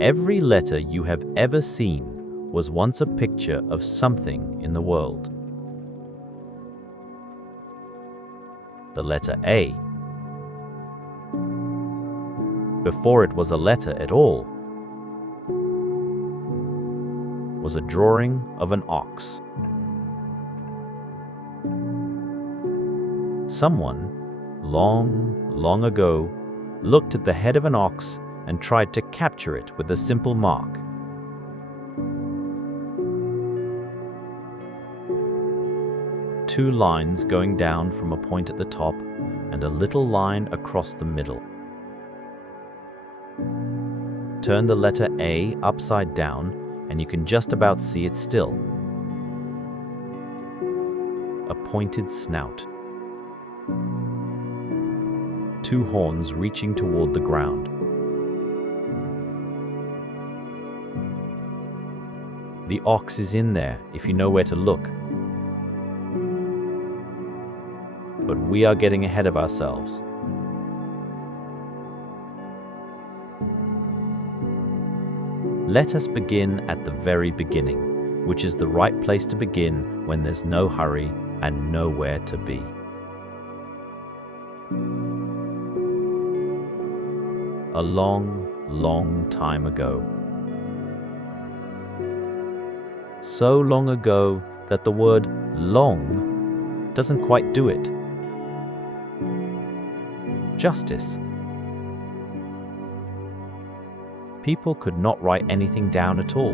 Every letter you have ever seen was once a picture of something in the world. The letter A, before it was a letter at all, was a drawing of an ox. Someone, long, long ago, looked at the head of an ox and tried to capture it with a simple mark. Two lines going down from a point at the top and a little line across the middle. Turn the letter A upside down and you can just about see it still. A pointed snout. Two horns reaching toward the ground. The ox is in there if you know where to look. But we are getting ahead of ourselves. Let us begin at the very beginning, which is the right place to begin when there's no hurry and nowhere to be. A long, long time ago. So long ago that the word long doesn't quite do it. Justice. People could not write anything down at all.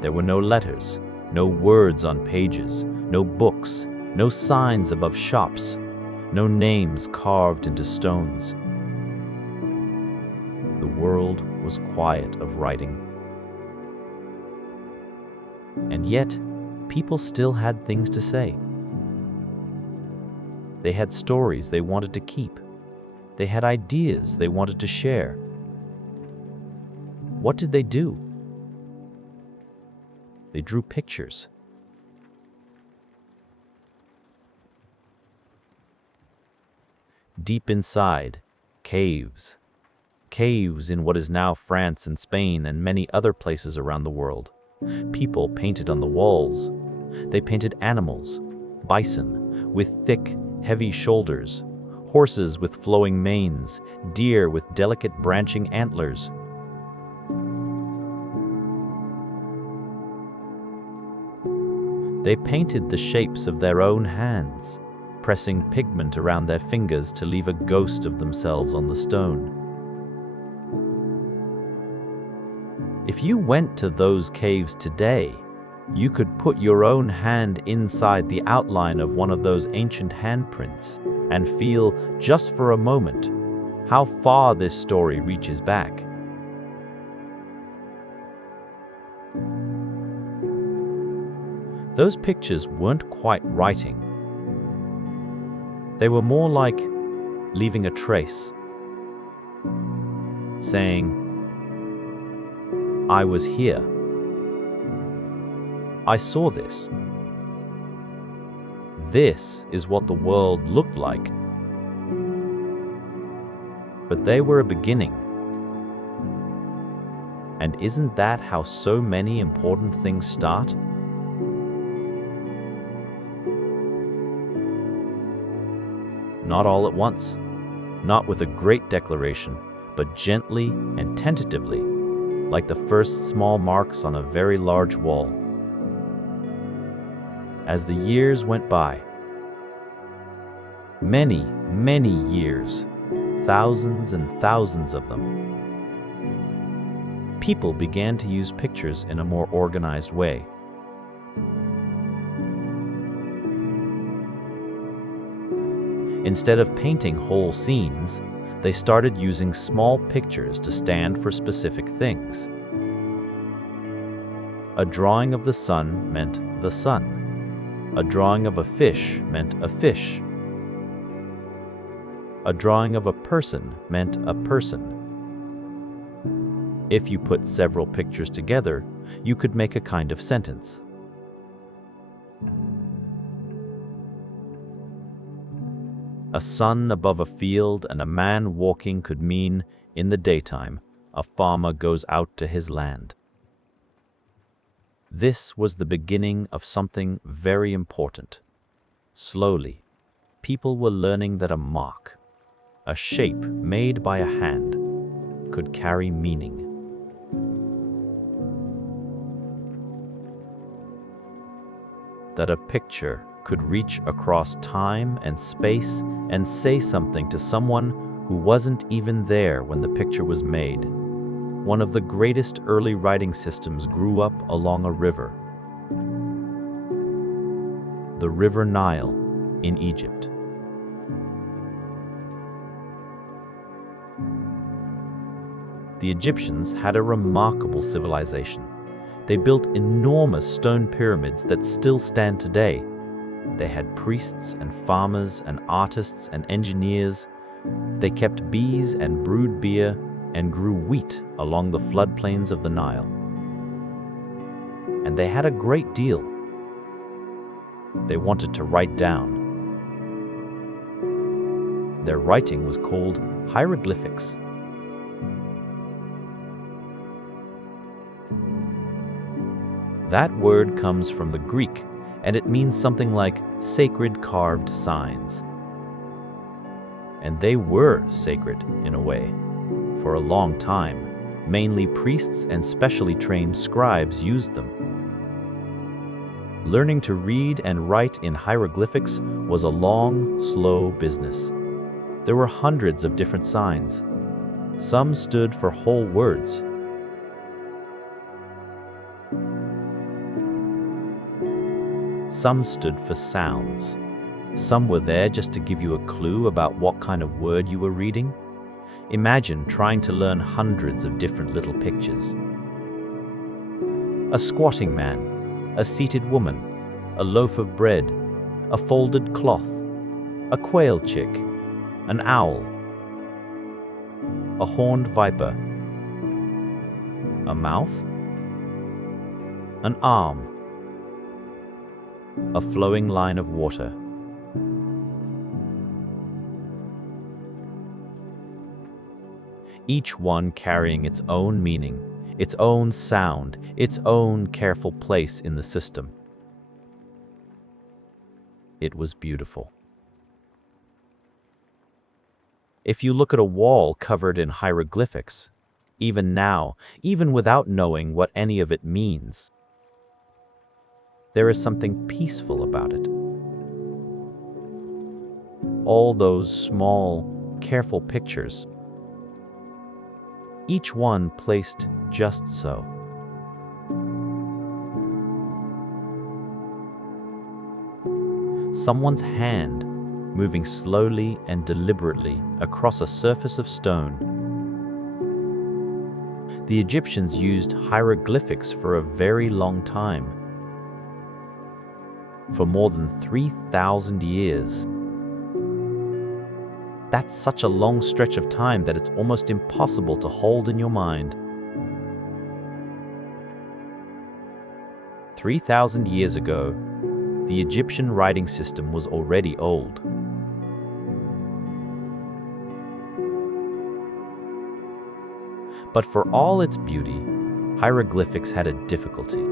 There were no letters, no words on pages, no books, no signs above shops, no names carved into stones. The world was quiet of writing. And yet, people still had things to say. They had stories they wanted to keep. They had ideas they wanted to share. What did they do? They drew pictures. Deep inside, caves. Caves in what is now France and Spain and many other places around the world. People painted on the walls. They painted animals, bison with thick, heavy shoulders, horses with flowing manes, deer with delicate branching antlers. They painted the shapes of their own hands, pressing pigment around their fingers to leave a ghost of themselves on the stone. If you went to those caves today, you could put your own hand inside the outline of one of those ancient handprints and feel, just for a moment, how far this story reaches back. Those pictures weren't quite writing. They were more like leaving a trace, saying, I was here. I saw this. This is what the world looked like. But they were a beginning. And isn't that how so many important things start? Not all at once, not with a great declaration, but gently and tentatively, like the first small marks on a very large wall. As the years went by, many, many years, thousands and thousands of them, people began to use pictures in a more organized way. Instead of painting whole scenes, they started using small pictures to stand for specific things. A drawing of the sun meant the sun. A drawing of a fish meant a fish. A drawing of a person meant a person. If you put several pictures together, you could make a kind of sentence. A sun above a field and a man walking could mean, in the daytime, a farmer goes out to his land. This was the beginning of something very important. Slowly, people were learning that a mark, a shape made by a hand, could carry meaning. That a picture could reach across time and space and say something to someone who wasn't even there when the picture was made. One of the greatest early writing systems grew up along a river, the River Nile in Egypt. The Egyptians had a remarkable civilization. They built enormous stone pyramids that still stand today. They had priests and farmers and artists and engineers. They kept bees and brewed beer and grew wheat along the floodplains of the Nile. And they had a great deal they wanted to write down. Their writing was called hieroglyphics. That word comes from the Greek, and it means something like sacred carved signs. And they were sacred in a way. For a long time, mainly priests and specially trained scribes used them. Learning to read and write in hieroglyphics was a long, slow business. There were hundreds of different signs. Some stood for whole words. Some stood for sounds. Some were there just to give you a clue about what kind of word you were reading. Imagine trying to learn hundreds of different little pictures. A squatting man, a seated woman, a loaf of bread, a folded cloth, a quail chick, an owl, a horned viper, a mouth, an arm, a flowing line of water. Each one carrying its own meaning, its own sound, its own careful place in the system. It was beautiful. If you look at a wall covered in hieroglyphics, even now, even without knowing what any of it means, there is something peaceful about it. All those small, careful pictures, each one placed just so. Someone's hand moving slowly and deliberately across a surface of stone. The Egyptians used hieroglyphics for a very long time. For more than 3,000 years. That's such a long stretch of time that it's almost impossible to hold in your mind. 3,000 years ago, the Egyptian writing system was already old. But for all its beauty, hieroglyphics had a difficulty.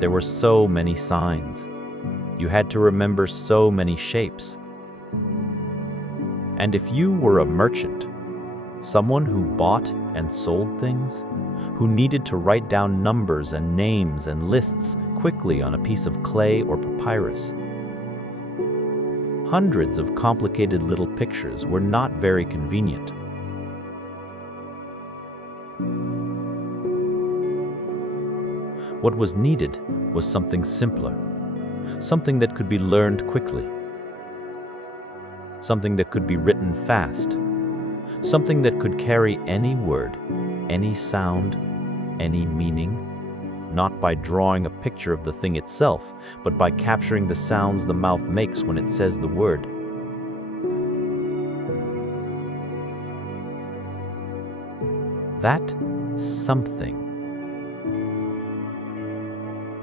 There were so many signs. You had to remember so many shapes. And if you were a merchant, someone who bought and sold things, who needed to write down numbers and names and lists quickly on a piece of clay or papyrus, hundreds of complicated little pictures were not very convenient. What was needed was something simpler, something that could be learned quickly, something that could be written fast, something that could carry any word, any sound, any meaning, not by drawing a picture of the thing itself, but by capturing the sounds the mouth makes when it says the word. That something,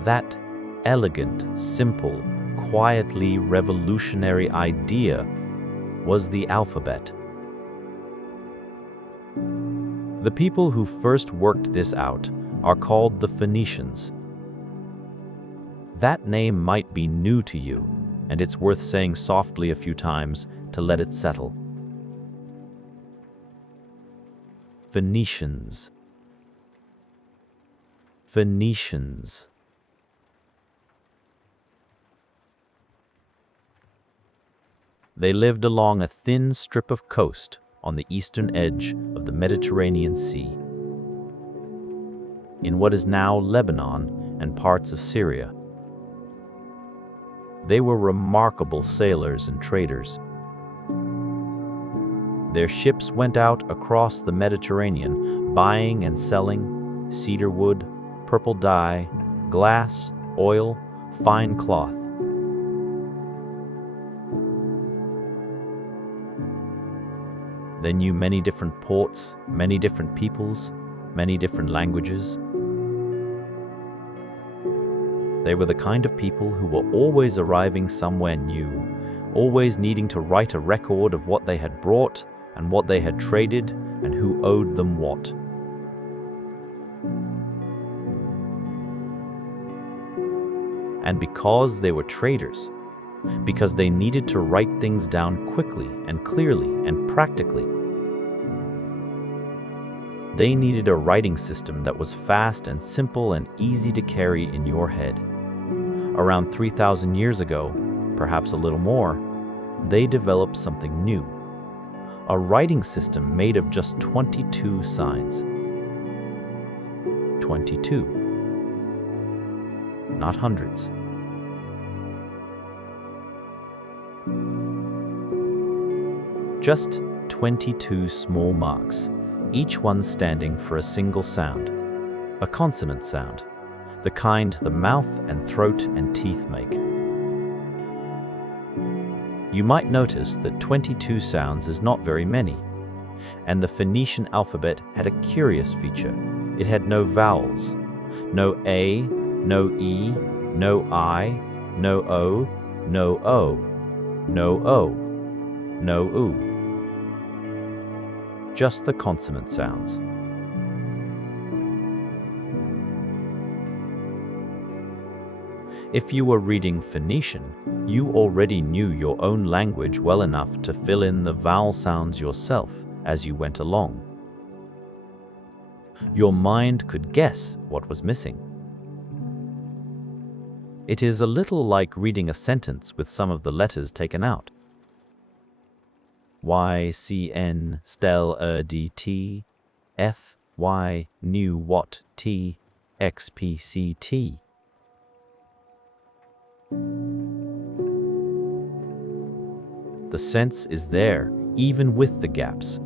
that elegant, simple, quietly revolutionary idea was the alphabet. The people who first worked this out are called the Phoenicians. That name might be new to you, and it's worth saying softly a few times to let it settle. Phoenicians. Phoenicians. They lived along a thin strip of coast on the eastern edge of the Mediterranean Sea, in what is now Lebanon and parts of Syria. They were remarkable sailors and traders. Their ships went out across the Mediterranean, buying and selling cedar wood, purple dye, glass, oil, fine cloth. They knew many different ports, many different peoples, many different languages. They were the kind of people who were always arriving somewhere new, always needing to write a record of what they had brought and what they had traded and who owed them what. And because they were traders, because they needed to write things down quickly and clearly and practically, they needed a writing system that was fast and simple and easy to carry in your head. Around 3,000 years ago, perhaps a little more, they developed something new. A writing system made of just 22 signs. 22. Not hundreds. Just 22 small marks, each one standing for a single sound, a consonant sound, the kind the mouth and throat and teeth make. You might notice that 22 sounds is not very many, and the Phoenician alphabet had a curious feature. It had no vowels, no A, no E, no I, no O, no O, no O, no U. Just the consonant sounds. If you were reading Phoenician, you already knew your own language well enough to fill in the vowel sounds yourself as you went along. Your mind could guess what was missing. It is a little like reading a sentence with some of the letters taken out. Y, C, N, stel, D, T, F, Y, knew what, T, X, P, C, T. The sense is there, even with the gaps.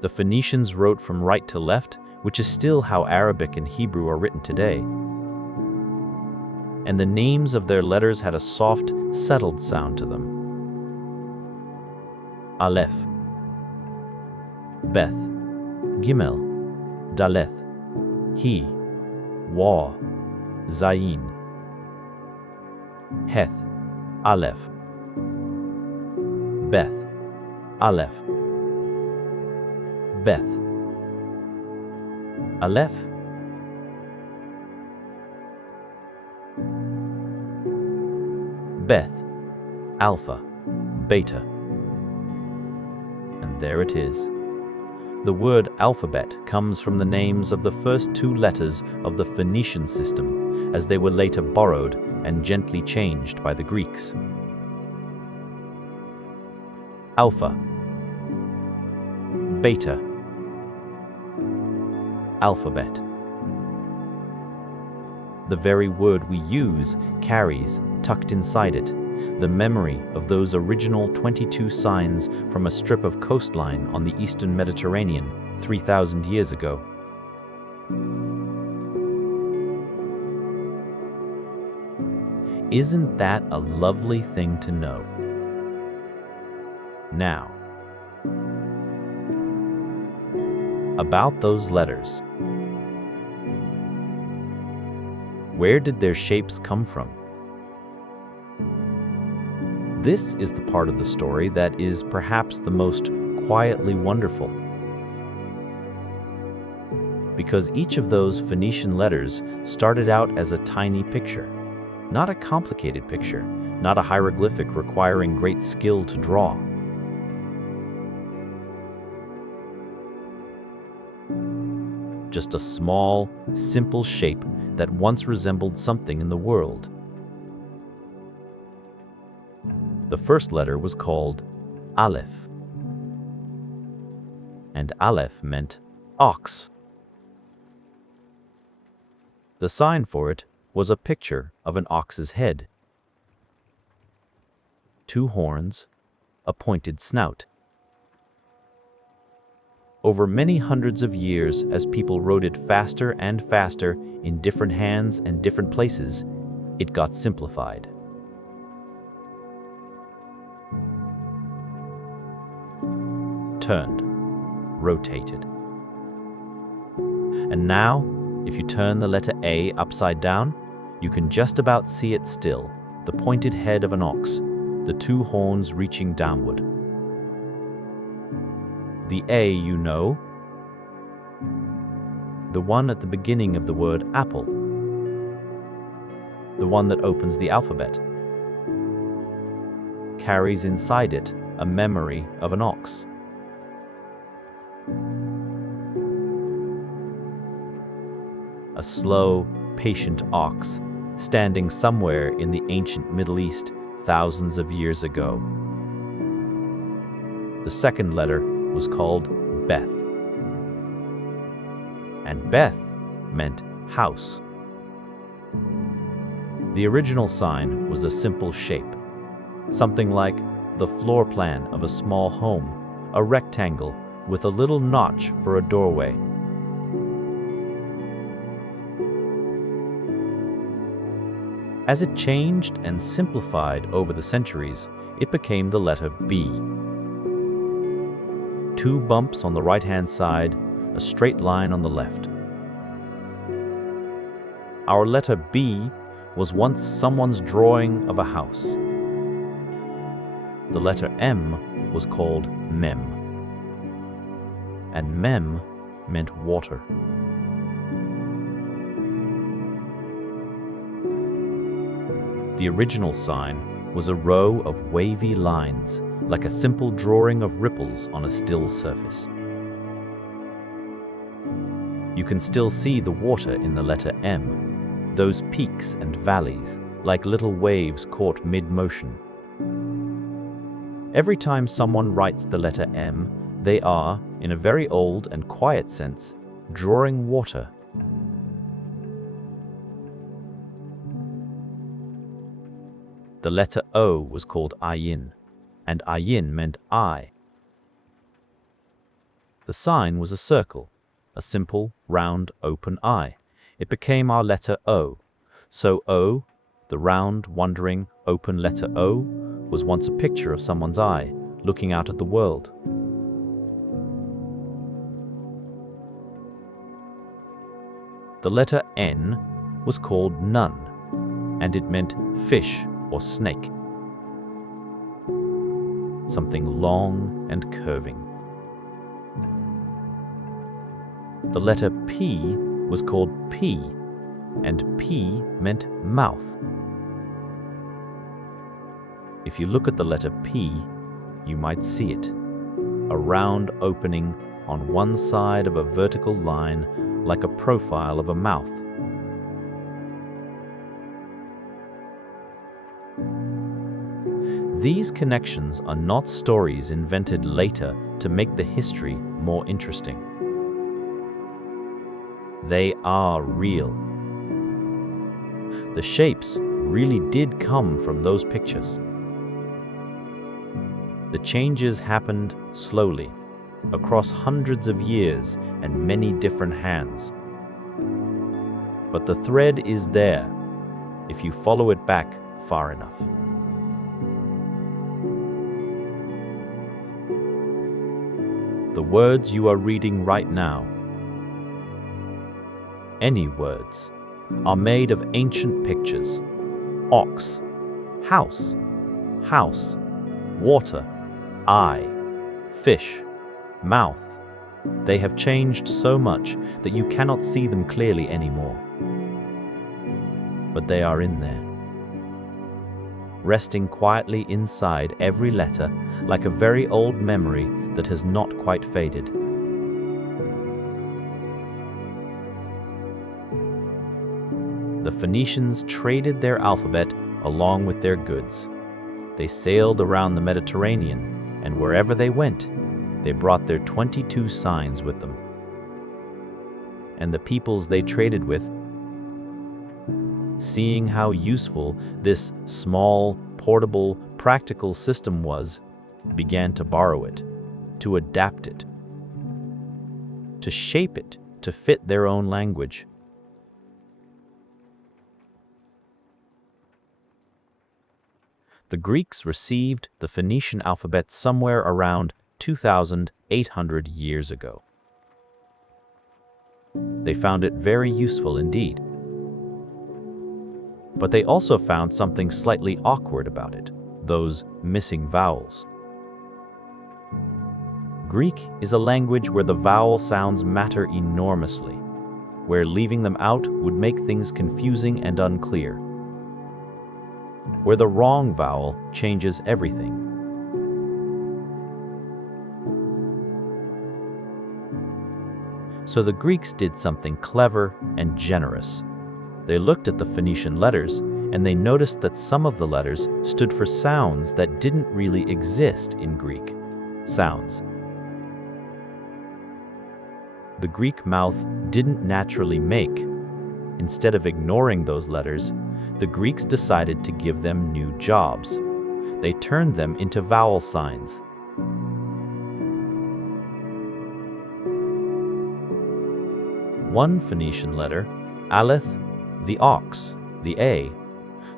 The Phoenicians wrote from right to left, which is still how Arabic and Hebrew are written today. And the names of their letters had a soft, settled sound to them. Aleph, Beth, Gimel, Daleth, He, Wa, Zayin, Heth, Aleph, Beth, Aleph, Beth, Aleph, Beth, Alpha, Beta. And there it is. The word alphabet comes from the names of the first two letters of the Phoenician system, as they were later borrowed and gently changed by the Greeks. Alpha, Beta, alphabet. The very word we use carries, tucked inside it, the memory of those original 22 signs from a strip of coastline on the eastern Mediterranean 3,000 years ago. Isn't that a lovely thing to know? Now, about those letters. Where did their shapes come from? This is the part of the story that is perhaps the most quietly wonderful. Because each of those Phoenician letters started out as a tiny picture, not a complicated picture, not a hieroglyphic requiring great skill to draw. Just a small, simple shape that once resembled something in the world. The first letter was called Aleph, and Aleph meant ox. The sign for it was a picture of an ox's head, 2 horns, a pointed snout. Over many hundreds of years, as people wrote it faster and faster in different hands and different places, it got simplified. Turned, rotated. And now, if you turn the letter A upside down, you can just about see it still, the pointed head of an ox, the 2 horns reaching downward. The A, you know, the one at the beginning of the word apple, the one that opens the alphabet, carries inside it a memory of an ox. A slow, patient ox standing somewhere in the ancient Middle East thousands of years ago. The second letter was called Beth, and Beth meant house. The original sign was a simple shape, something like the floor plan of a small home, a rectangle with a little notch for a doorway. As it changed and simplified over the centuries, it became the letter B. 2 bumps on the right-hand side, a straight line on the left. Our letter B was once someone's drawing of a house. The letter M was called Mem, and Mem meant water. The original sign was a row of wavy lines, like a simple drawing of ripples on a still surface. You can still see the water in the letter M, those peaks and valleys, like little waves caught mid-motion. Every time someone writes the letter M, they are, in a very old and quiet sense, drawing water. The letter O was called Ayin, and Ayin meant eye. The sign was a circle, a simple, round, open eye. It became our letter O. So O, the round, wondering, open letter O, was once a picture of someone's eye, looking out at the world. The letter N was called Nun, and it meant fish or snake, something long and curving. The letter P was called P, and P meant mouth. If you look at the letter P, you might see it, a round opening on one side of a vertical line like a profile of a mouth. These connections are not stories invented later to make the history more interesting. They are real. The shapes really did come from those pictures. The changes happened slowly, across hundreds of years and many different hands. But the thread is there, if you follow it back far enough. The words you are reading right now, any words, are made of ancient pictures. Ox, house, house, water, eye, fish, mouth. They have changed so much that you cannot see them clearly anymore. But they are in there, resting quietly inside every letter like a very old memory that has not quite faded. The Phoenicians traded their alphabet along with their goods. They sailed around the Mediterranean, and wherever they went, they brought their 22 signs with them. And the peoples they traded with, seeing how useful this small, portable, practical system was, began to borrow it, to adapt it, to shape it to fit their own language. The Greeks received the Phoenician alphabet somewhere around 2,800 years ago. They found it very useful indeed. But they also found something slightly awkward about it, those missing vowels. Greek is a language where the vowel sounds matter enormously, where leaving them out would make things confusing and unclear, where the wrong vowel changes everything. So the Greeks did something clever and generous. They looked at the Phoenician letters and they noticed that some of the letters stood for sounds that didn't really exist in Greek. Sounds the Greek mouth didn't naturally make. Instead of ignoring those letters, the Greeks decided to give them new jobs. They turned them into vowel signs. One Phoenician letter, Aleph, the ox, the A,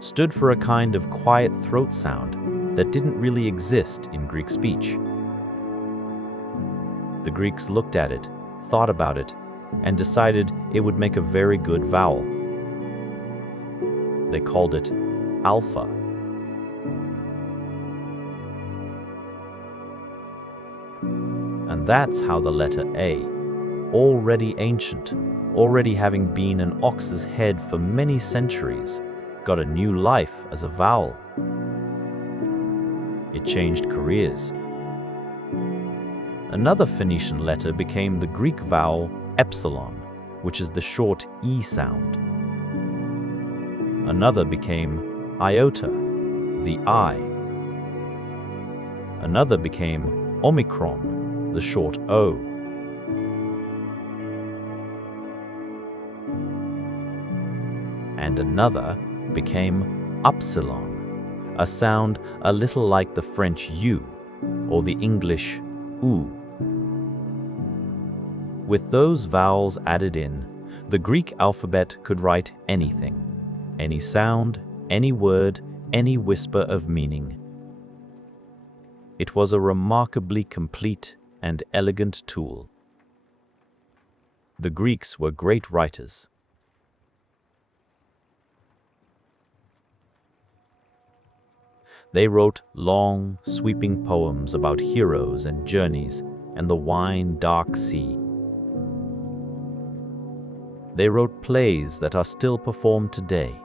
stood for a kind of quiet throat sound that didn't really exist in Greek speech. The Greeks looked at it, thought about it, and decided it would make a very good vowel. They called it alpha. And that's how the letter A, already ancient, already having been an ox's head for many centuries, got a new life as a vowel. It changed careers. Another Phoenician letter became the Greek vowel epsilon, which is the short E sound. Another became iota, the I. Another became omicron, the short O. And another became upsilon, a sound a little like the French U or the English OO. With those vowels added in, the Greek alphabet could write anything, any sound, any word, any whisper of meaning. It was a remarkably complete and elegant tool. The Greeks were great writers. They wrote long, sweeping poems about heroes and journeys and the wine dark sea. They wrote plays that are still performed today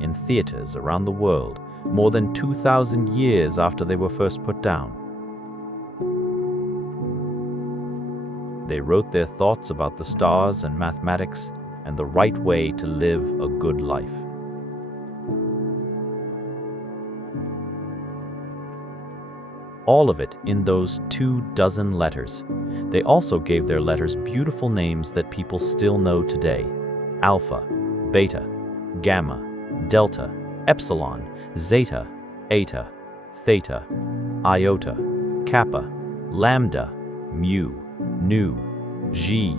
in theaters around the world, more than 2,000 years after they were first put down. They wrote their thoughts about the stars and mathematics and the right way to live a good life. All of it in those 24 letters. They also gave their letters beautiful names that people still know today: alpha, beta, gamma, delta, epsilon, zeta, eta, theta, iota, kappa, lambda, mu, nu, xi,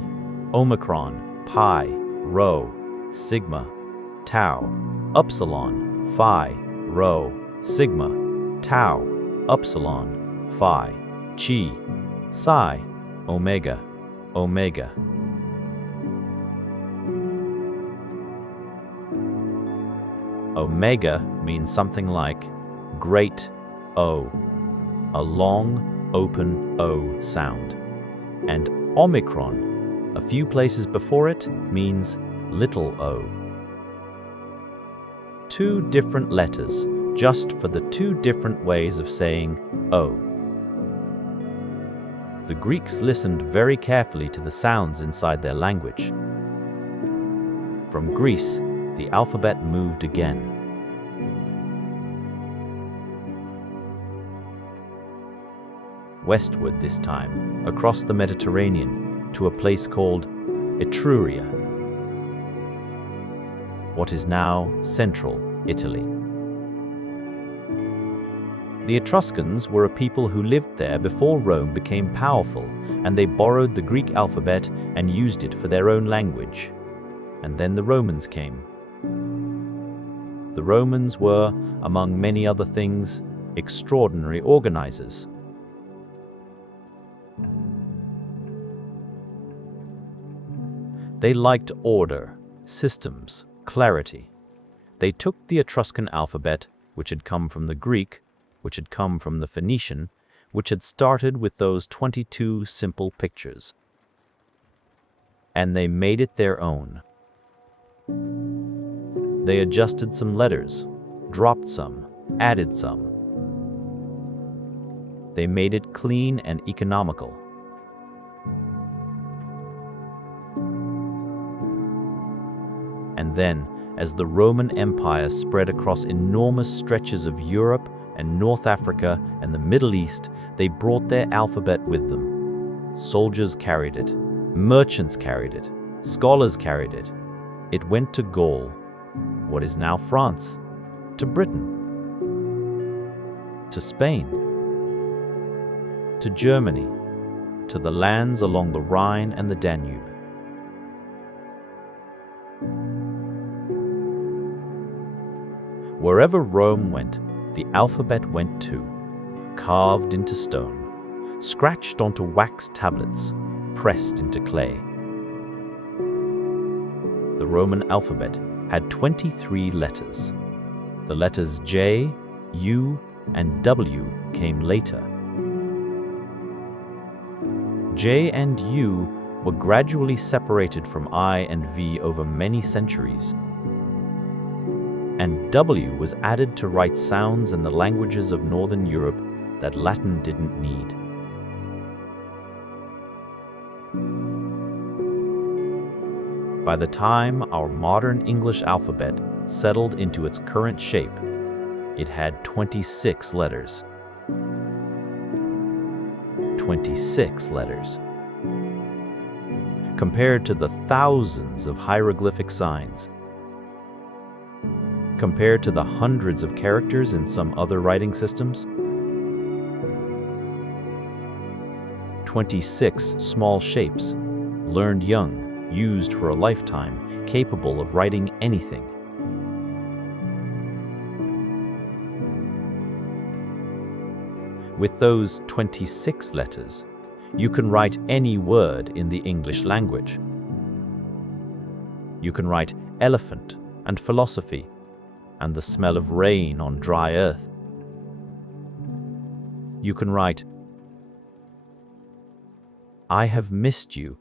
omicron, pi, rho, sigma, tau, upsilon, phi, rho, sigma, tau, upsilon, phi, chi, psi, omega, omega. Omega means something like great O. a long, open O sound. And Omicron, a few places before it, means little o. Two different letters, just for the two different ways of saying O. The Greeks listened very carefully to the sounds inside their language. From Greece, the alphabet moved again. Westward this time, across the Mediterranean, to a place called Etruria, what is now central Italy. The Etruscans were a people who lived there before Rome became powerful, and they borrowed the Greek alphabet and used it for their own language. And then the Romans came. The Romans were, among many other things, extraordinary organizers. They liked order, systems, clarity. They took the Etruscan alphabet, which had come from the Greek, which had come from the Phoenician, which had started with those 22 simple pictures, and they made it their own. They adjusted some letters, dropped some, added some. They made it clean and economical. And then, as the Roman Empire spread across enormous stretches of Europe and North Africa and the Middle East, they brought their alphabet with them. Soldiers carried it, merchants carried it, scholars carried it. It went to Gaul, what is now France, to Britain, to Spain, to Germany, to the lands along the Rhine and the Danube. Wherever Rome went, the alphabet went too, carved into stone, scratched onto wax tablets, pressed into clay. The Roman alphabet had 23 letters. The letters J, U, and W came later. J and U were gradually separated from I and V over many centuries. And W was added to write sounds in the languages of Northern Europe that Latin didn't need. By the time our modern English alphabet settled into its current shape, it had 26 letters. 26 letters. Compared to the thousands of hieroglyphic signs, compared to the hundreds of characters in some other writing systems, 26 small shapes, learned young, used for a lifetime, capable of writing anything. With those 26 letters, you can write any word in the English language. You can write elephant and philosophy and the smell of rain on dry earth. You can write, I have missed you.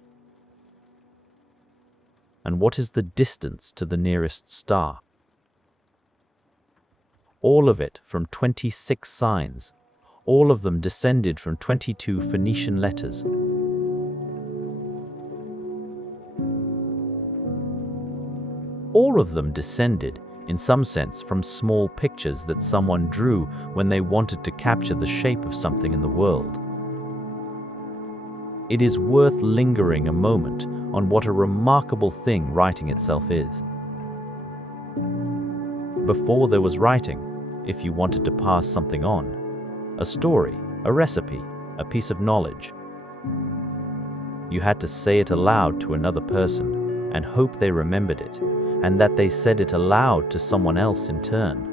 And what is the distance to the nearest star? All of it from 26 signs, all of them descended from 22 Phoenician letters. All of them descended, in some sense, from small pictures that someone drew when they wanted to capture the shape of something in the world. It is worth lingering a moment on what a remarkable thing writing itself is. Before there was writing, if you wanted to pass something on, a story, a recipe, a piece of knowledge, you had to say it aloud to another person and hope they remembered it, and that they said it aloud to someone else in turn.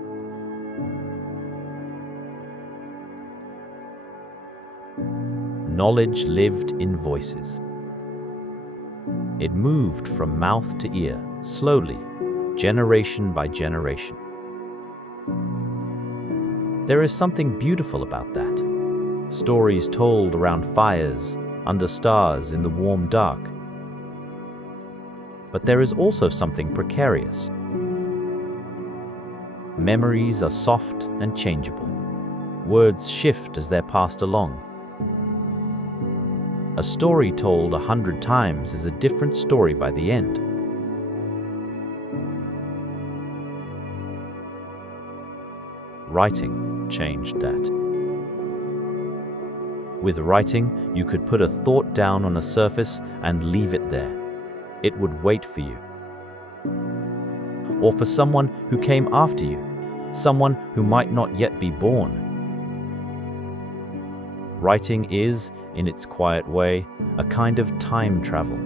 Knowledge lived in voices. It moved from mouth to ear, slowly, generation by generation. There is something beautiful about that. stories told around fires, under stars, in the warm dark. But there is also something precarious. Memories are soft and changeable. Words shift as they're passed along. A story told 100 times is a different story by the end. Writing changed that. With writing, you could put a thought down on a surface and leave it there. It would wait for you. Or for someone who came after you, someone who might not yet be born. Writing is, in its quiet way, a kind of time travel.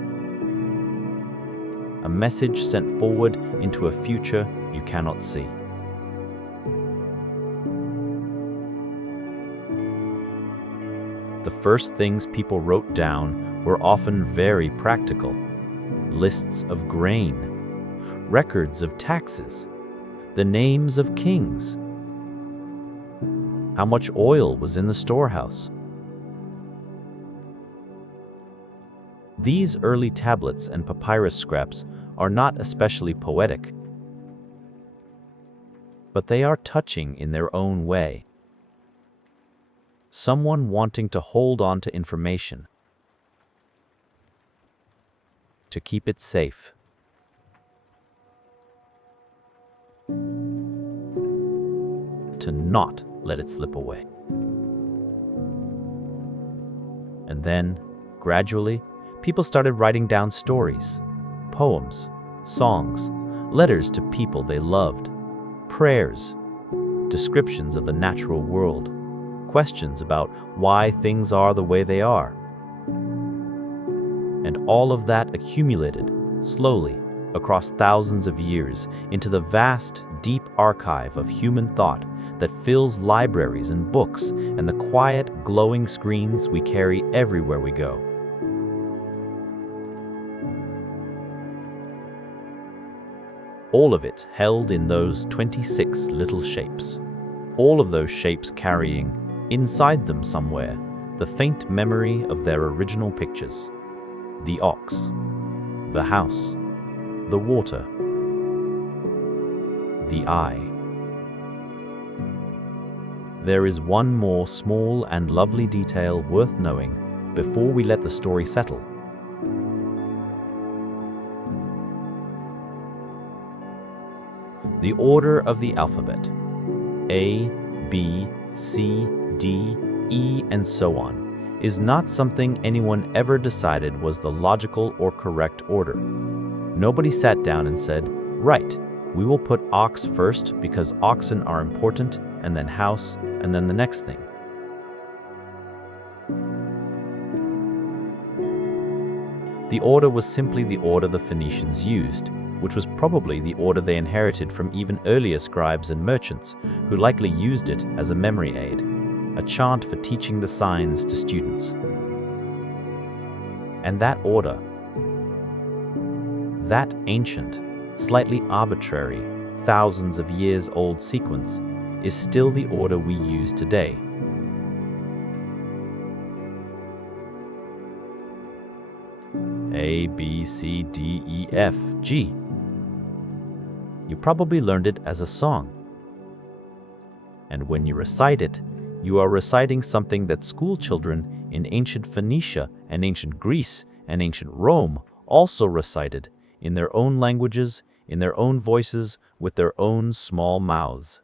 A message sent forward into a future you cannot see. The first things people wrote down were often very practical. Lists of grain, records of taxes, the names of kings, how much oil was in the storehouse. These early tablets and papyrus scraps are not especially poetic, but they are touching in their own way. Someone wanting to hold on to information, to keep it safe. To not let it slip away. And then, gradually, people started writing down stories, poems, songs, letters to people they loved, prayers, descriptions of the natural world, questions about why things are the way they are. And all of that accumulated, slowly, across thousands of years, into the vast, deep archive of human thought that fills libraries and books and the quiet, glowing screens we carry everywhere we go. All of it held in those 26 little shapes. All of those shapes carrying, inside them somewhere, the faint memory of their original pictures. The ox, the house, the water, the eye. There is one more small and lovely detail worth knowing before we let the story settle. The order of the alphabet, A, B, C, D, E, and so on, is not something anyone ever decided was the logical or correct order. Nobody sat down and said, right, we will put ox first because oxen are important, and then house, and then the next thing. The order was simply the order the Phoenicians used, which was probably the order they inherited from even earlier scribes and merchants, who likely used it as a memory aid, a chant for teaching the signs to students. And that order, that ancient, slightly arbitrary, thousands of years old sequence, is still the order we use today. A, B, C, D, E, F, G. You probably learned it as a song. And when you recite it, you are reciting something that school children in ancient Phoenicia and ancient Greece and ancient Rome also recited in their own languages, in their own voices, with their own small mouths.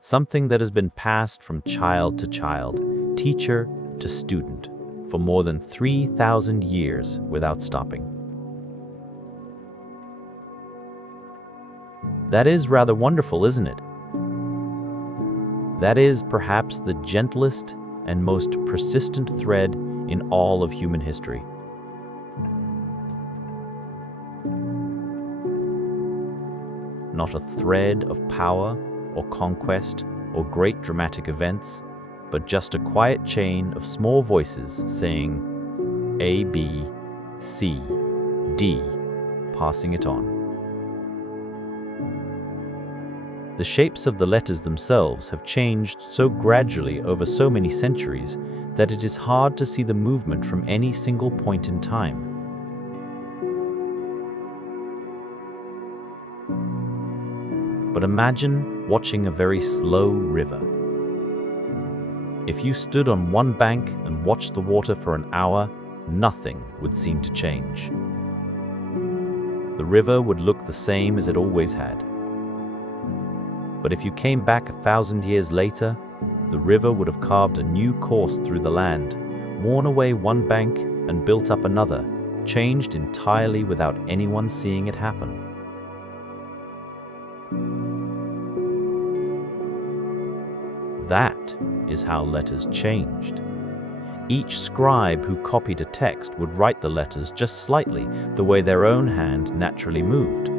Something that has been passed from child to child, teacher to student, for more than 3,000 years without stopping. That is rather wonderful, isn't it? That is perhaps the gentlest and most persistent thread in all of human history. Not a thread of power or conquest or great dramatic events, but just a quiet chain of small voices saying A, B, C, D, passing it on. The shapes of the letters themselves have changed so gradually over so many centuries that it is hard to see the movement from any single point in time. But imagine watching a very slow river. If you stood on one bank and watched the water for an hour, nothing would seem to change. The river would look the same as it always had. But if you came back 1,000 years later, the river would have carved a new course through the land, worn away one bank and built up another, changed entirely without anyone seeing it happen. That is how letters changed. Each scribe who copied a text would write the letters just slightly, the way their own hand naturally moved.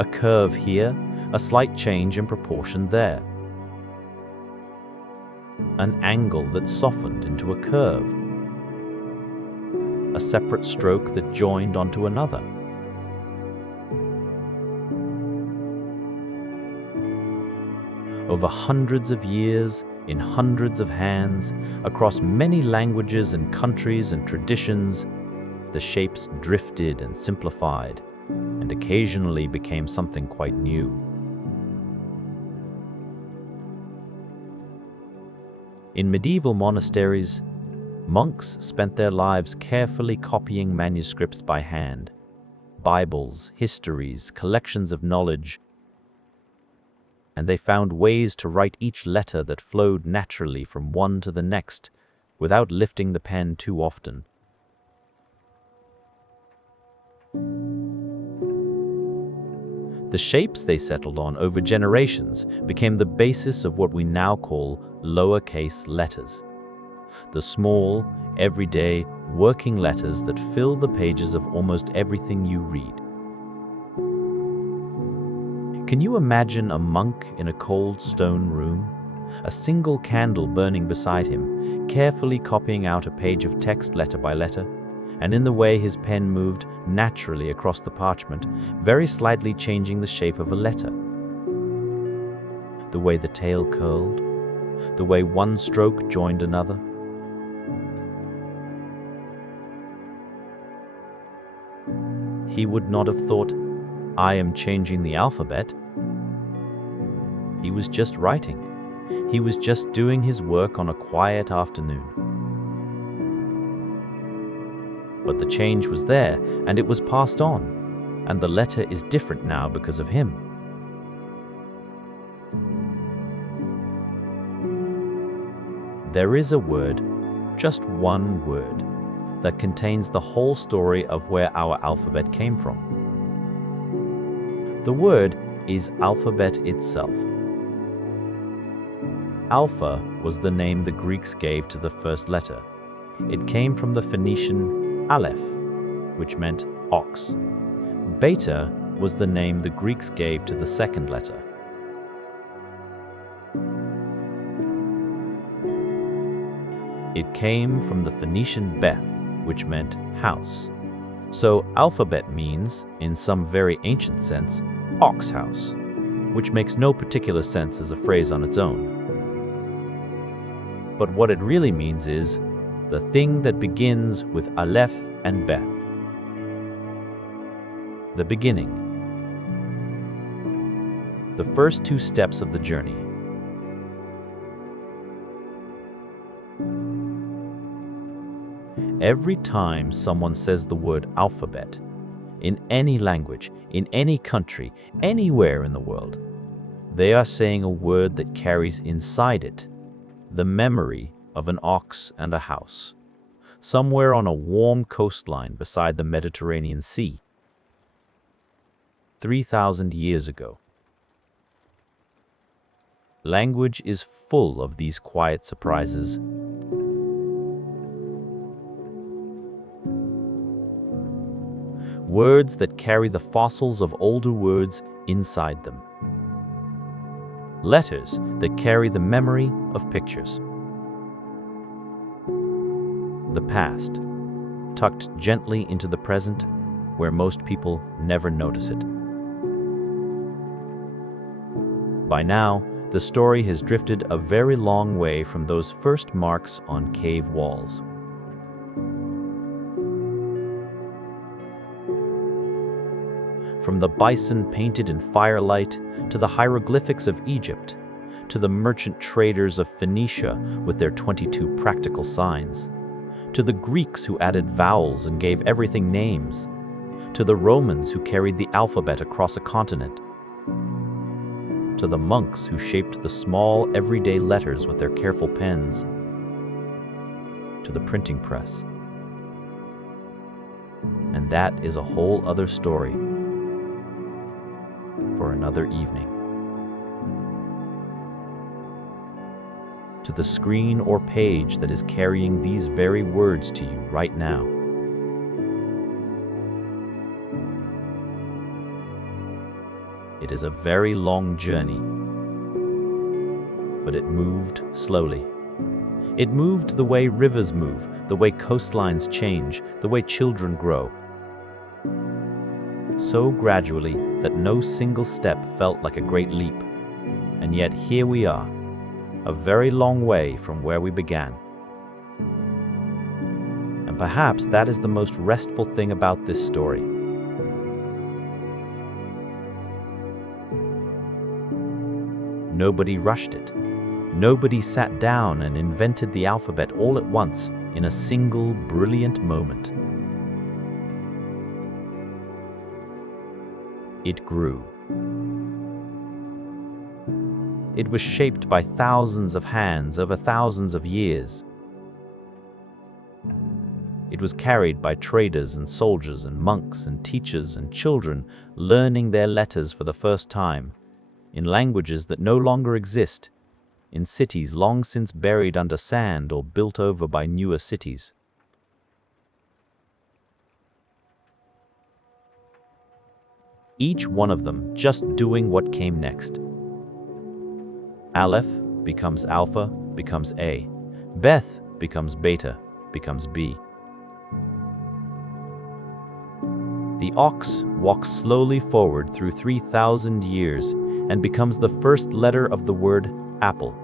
A curve here, a slight change in proportion there. An angle that softened into a curve. A separate stroke that joined onto another. Over hundreds of years, in hundreds of hands, across many languages and countries and traditions, the shapes drifted and simplified, and occasionally became something quite new. In medieval monasteries, monks spent their lives carefully copying manuscripts by hand, Bibles, histories, collections of knowledge, and they found ways to write each letter that flowed naturally from one to the next without lifting the pen too often. The shapes they settled on over generations became the basis of what we now call lowercase letters. The small, everyday, working letters that fill the pages of almost everything you read. Can you imagine a monk in a cold stone room, a single candle burning beside him, carefully copying out a page of text letter by letter, and in the way his pen moved naturally across the parchment, very slightly changing the shape of a letter? The way the tail curled, the way one stroke joined another. He would not have thought, "I am changing the alphabet." He was just writing. He was just doing his work on a quiet afternoon. But the change was there, and it was passed on, and the letter is different now because of him. There is a word, just one word, that contains the whole story of where our alphabet came from. The word is alphabet itself. Alpha was the name the Greeks gave to the first letter. It came from the Phoenician aleph, which meant ox. Beta was the name the Greeks gave to the second letter. It came from the Phoenician beth, which meant house. So alphabet means, in some very ancient sense, ox house, which makes no particular sense as a phrase on its own. But what it really means is the thing that begins with aleph and beth. The beginning. The first two steps of the journey. Every time someone says the word alphabet, in any language, in any country, anywhere in the world, they are saying a word that carries inside it the memory of an ox and a house, somewhere on a warm coastline beside the Mediterranean Sea, 3,000 years ago. Language is full of these quiet surprises. Words that carry the fossils of older words inside them. Letters that carry the memory of pictures. The past, tucked gently into the present, where most people never notice it. By now, the story has drifted a very long way from those first marks on cave walls. From the bison painted in firelight, to the hieroglyphics of Egypt, to the merchant traders of Phoenicia with their 22 practical signs, to the Greeks who added vowels and gave everything names, to the Romans who carried the alphabet across a continent, to the monks who shaped the small, everyday letters with their careful pens, to the printing press. And that is a whole other story for another evening. To the screen or page that is carrying these very words to you right now. It is a very long journey, but it moved slowly. It moved the way rivers move, the way coastlines change, the way children grow. So gradually that no single step felt like a great leap. And yet here we are, a very long way from where we began. And perhaps that is the most restful thing about this story. Nobody rushed it. Nobody sat down and invented the alphabet all at once in a single brilliant moment. It grew. It was shaped by thousands of hands over thousands of years. It was carried by traders and soldiers and monks and teachers and children learning their letters for the first time, in languages that no longer exist, in cities long since buried under sand or built over by newer cities. Each one of them just doing what came next. Aleph becomes Alpha, becomes A. Beth becomes Beta, becomes B. The ox walks slowly forward through 3,000 years and becomes the first letter of the word apple,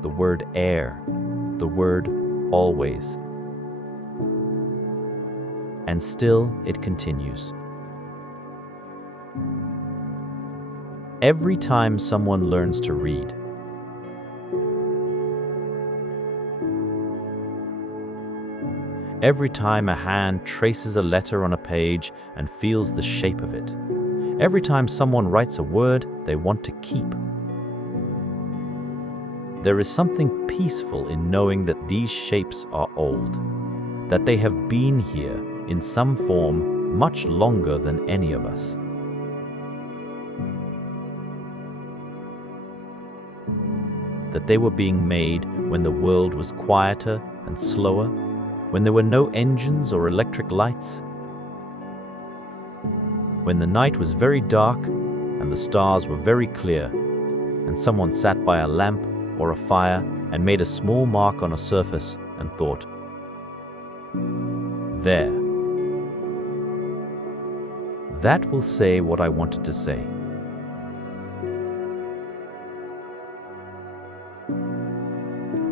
the word air, the word always. And still it continues. Every time someone learns to read, every time a hand traces a letter on a page and feels the shape of it, every time someone writes a word they want to keep, there is something peaceful in knowing that these shapes are old, that they have been here in some form much longer than any of us. That they were being made when the world was quieter and slower, when there were no engines or electric lights, when the night was very dark and the stars were very clear, and someone sat by a lamp or a fire and made a small mark on a surface and thought, "There. That will say what I wanted to say."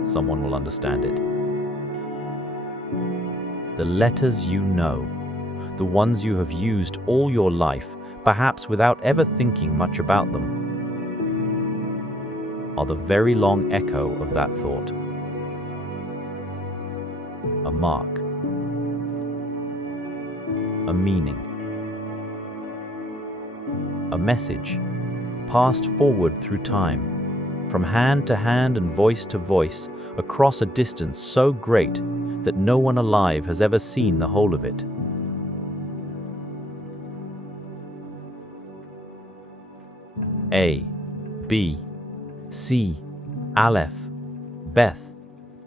Someone will understand it. The letters you know, the ones you have used all your life, perhaps without ever thinking much about them, are the very long echo of that thought. A mark. A meaning. A message, passed forward through time, from hand to hand and voice to voice, across a distance so great that no one alive has ever seen the whole of it. A, B, C, Aleph, Beth,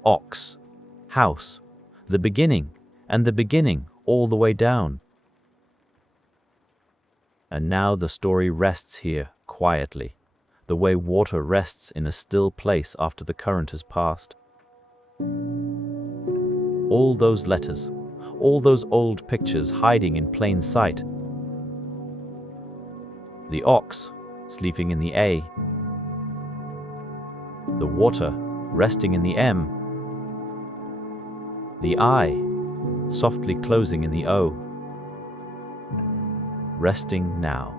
ox, house, the beginning, and the beginning all the way down. And now the story rests here quietly, the way water rests in a still place after the current has passed. All those letters, all those old pictures hiding in plain sight. The ox, sleeping in the A. The water, resting in the M. The I, softly closing in the O. Resting now.